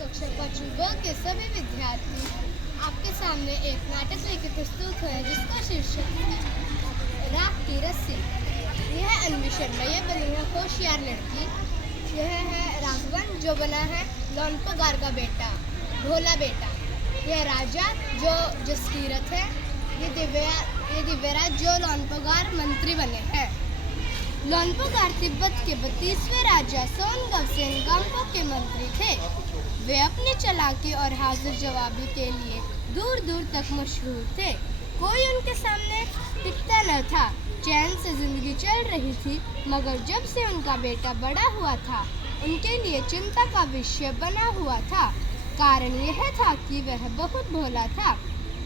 कक्षा पांचवी ब के सभी विद्यार्थी आपके सामने एक नाटक लेकर प्रस्तुत है जिसका शीर्षक है राख की रस्सी। यह अन्वी शर्मा ये बनी है होशियार लड़की। यह है राघवन जो बना है लोनपगार का बेटा, भोला बेटा। यह राजा जो जसकीरत है। ये दिव्यराज जो लोनपगार मंत्री बने हैं। लोनपगार तिब्बत के 32वें राजा सोनगवसेन गाम्पो के मंत्री थे। वे अपनी चालाकी और हाजिर जवाबी के लिए दूर दूर तक मशहूर थे। कोई उनके सामने टिकता न था। चैन से जिंदगी चल रही थी, मगर जब से उनका बेटा बड़ा हुआ था उनके लिए चिंता का विषय बना हुआ था। कारण यह था कि वह बहुत भोला था।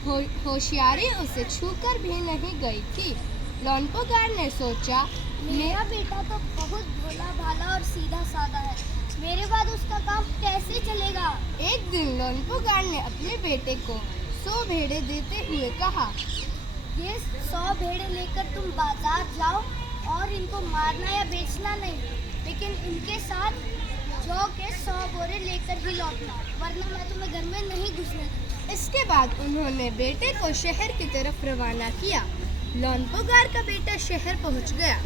होशियारी उसे छूकर भी नहीं गई थी। लोनपगार ने सोचा, मेरा बेटा तो बहुत भोला भाला और सीधा साधा है, मेरे बाद उसका काम कैसे चलेगा। एक दिन लोनपगार ने अपने बेटे को 100 भेड़ें देते हुए कहा, ये 100 भेड़ें लेकर तुम बाजार जाओ और इनको मारना या बेचना नहीं, लेकिन इनके साथ जौ के 100 बोरे लेकर ही लौटना, वरना मैं तुम्हें घर में नहीं घुसने दूंगा। इसके बाद उन्होंने बेटे को शहर की तरफ रवाना किया। लोनपगार का बेटा शहर पहुंच गया,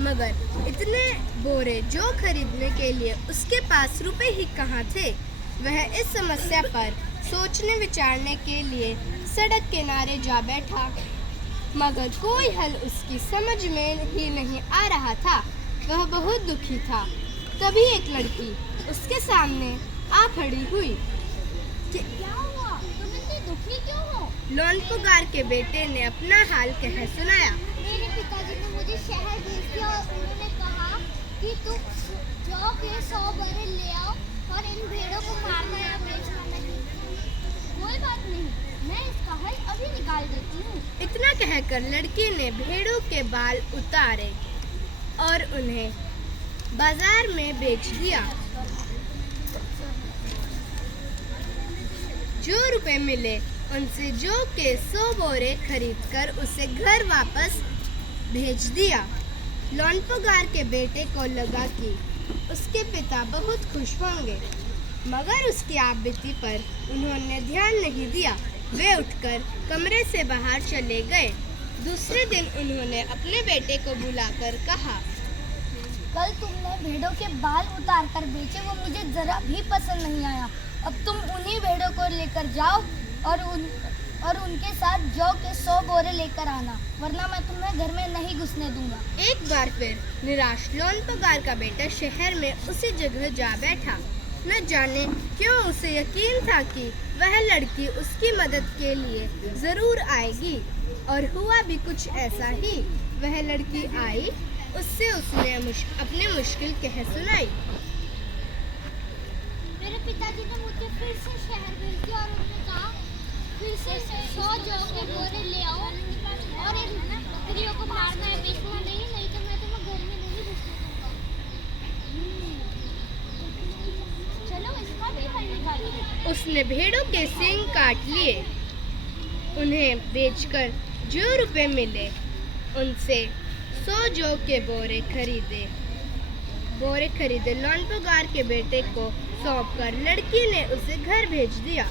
मगर इतने बोरे जौ खरीदने के लिए उसके पास रुपए ही कहाँ थे। वह इस समस्या पर सोचने विचारने के लिए सड़क किनारे जा बैठा, मगर कोई हल उसकी समझ में ही नहीं आ रहा था। वह बहुत दुखी था। तभी एक लड़की उसके सामने आ खड़ी हुई। क्या हुआ, तुम इतने दुखी क्यों हो? लोनपगार के बेटे ने अपना हाल कह सुनाया। मेरे पिताजी ने मुझे शहर भेज दिया और उन्होंने कहा कि तुम जौ के 100 बोरे ले आओ और इन भेड़ों को मारना या बेचना नहीं। कोई बात नहीं, मैं इसका हल अभी निकाल देती हूँ। इतना कहकर लड़की ने भेड़ों के बाल उतारे और उन्हें बाजार में बेच दिया। जो रुपए मिले उनसे जौ के 100 बोरे खरीदकर उसे घर वापस भेज दिया। लोनपगार के बेटे को लगा कि उसके पिता बहुत खुश होंगे, मगर उसकी आपबीती पर उन्होंने ध्यान नहीं दिया। वे उठकर कमरे से बाहर चले गए। दूसरे दिन उन्होंने अपने बेटे को बुलाकर कहा, कल तुमने भेड़ों के बाल उतार कर बेचे, वो मुझे जरा भी पसंद नहीं आया। अब तुम उन्हीं भेड़ों को लेकर जाओ और उनके साथ जौ के 100 बोरे लेकर आना, वरना मैं तुम्हें घर में नहीं घुसने दूंगा। एक बार फिर निराश लोनपगार का बेटा शहर में उसी जगह जा बैठा। न जाने क्यों उसे यकीन था कि वह लड़की उसकी मदद के लिए जरूर आएगी, और हुआ भी कुछ ऐसा ही। वह लड़की आई, उससे उसने अपने मुश्किल कह सुनाई। मेरे पिताजी ने मुझे फिर से शहर भेज दिया और उन्होंने कहा, फिर से 100 जौ के बोरे ले आओ और इन बकरियों को मारना है, बेचना नहीं, नहीं तो मैं तुम्हें घर में नहीं घुसने दूंगा। चलो इसका भी हल निकालो। उसने भेड़ों के सींग काट लिए। उन्हें बेचकर जो रुपए मिले उनसे 100 जौ के बोरे खरीदे। लोनपगार के बेटे को सौंपकर लड़की ने उसे घर भेज दिया।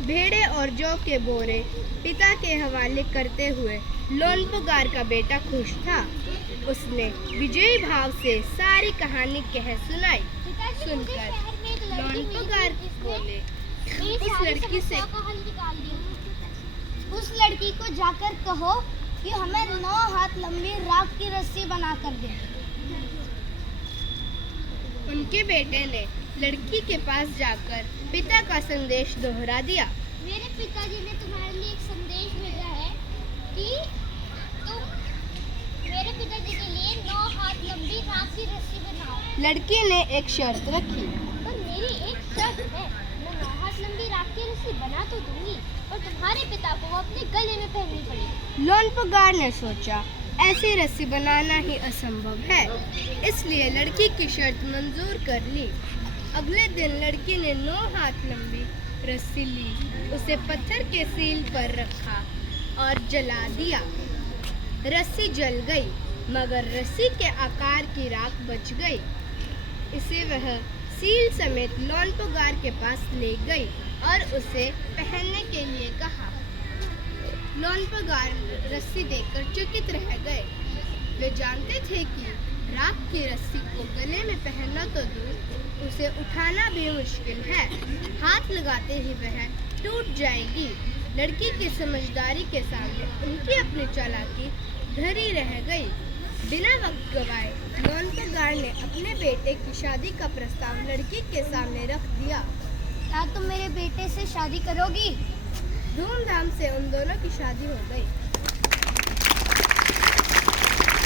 भेड़े और जौ के बोरे पिता के हवाले करते हुए लोनपगार का बेटा खुश था। उसने विजयी भाव से सारी कहानी कह सुनाई। सुनकर लोनपगार बोले, उस लड़की को जाकर कहो कि हमें 9 हाथ लंबी राख की रस्सी बना कर दे। उनके बेटे ने लड़की के पास जाकर पिता का संदेश दोहरा दिया। मेरे पिताजी ने तुम्हारे लिए एक संदेश भेजा है कि तुम मेरे पिताजी के लिए 9 हाथ लंबी राख की रस्सी बनाओ। लड़की ने एक शर्त रखी। तो मेरी एक शर्त है, मैं 9 हाथ लंबी राख की रस्सी बना तो दूंगी, और तुम्हारे पिता को वो अपने गले में पहननी पड़ेगी। लोनपगार ने सोचा, ऐसी रस्सी बनाना ही असंभव है, इसलिए लड़की की शर्त मंजूर कर ली। अगले दिन लड़की ने 9 हाथ लंबी रस्सी ली, उसे पत्थर के सील पर रखा और जला दिया। रस्सी जल गई, मगर रस्सी के आकार की राख बच गई। इसे वह सील समेत लोनपगार के पास ले गई और उसे पहनने के लिए कहा। लोनपगार रस्सी देखकर चकित रह गए। वे जानते थे कि राख की रस्सी को गले में पहनना तो दूर, उसे उठाना भी मुश्किल है। हाथ लगाते ही वह टूट जाएगी। लड़की की समझदारी के सामने उनकी अपनी चालाकी धरी रह गई। बिना वक्त गवाए लोनपगार ने अपने बेटे की शादी का प्रस्ताव लड़की के सामने रख दिया। क्या तुम मेरे बेटे से शादी करोगी? धूमधाम से उन दोनों की शादी हो गई।